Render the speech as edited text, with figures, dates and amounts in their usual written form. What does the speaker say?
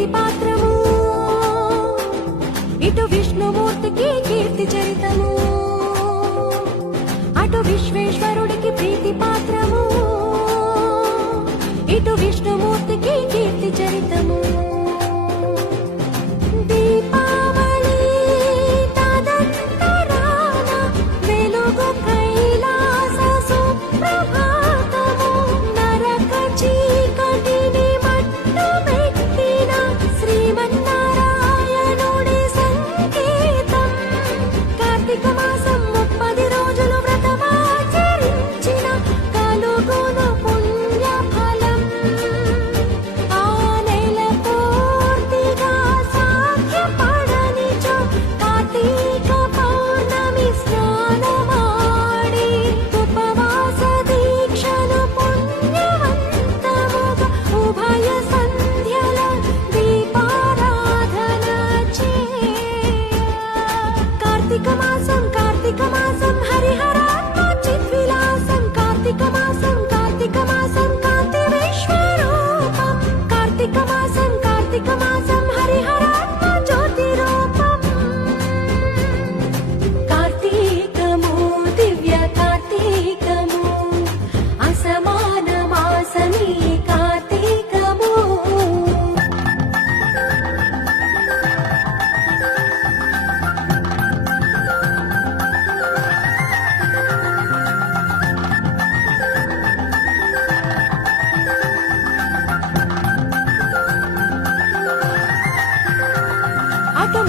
ప్రీతి పాత్రము, ఇటు విష్ణుమూర్తికి కీర్తి చరితము, అటు విశ్వేశ్వరుడికి ప్రీతి పాత్రము, ఇటు విష్ణుమూర్తికి కీర్తి చరితము. కార్తీక మాసం హరిహరాత్మ చిద్విలాసం, కార్తీక మాసం కాంతి విశ్వరూపం, కార్తీక మాసం హరిహరాత్మ జ్యోతి రూపం. కార్తీకము దివ్య కార్తీకము, అసమాన మాసమీ కార్తీకము. అటు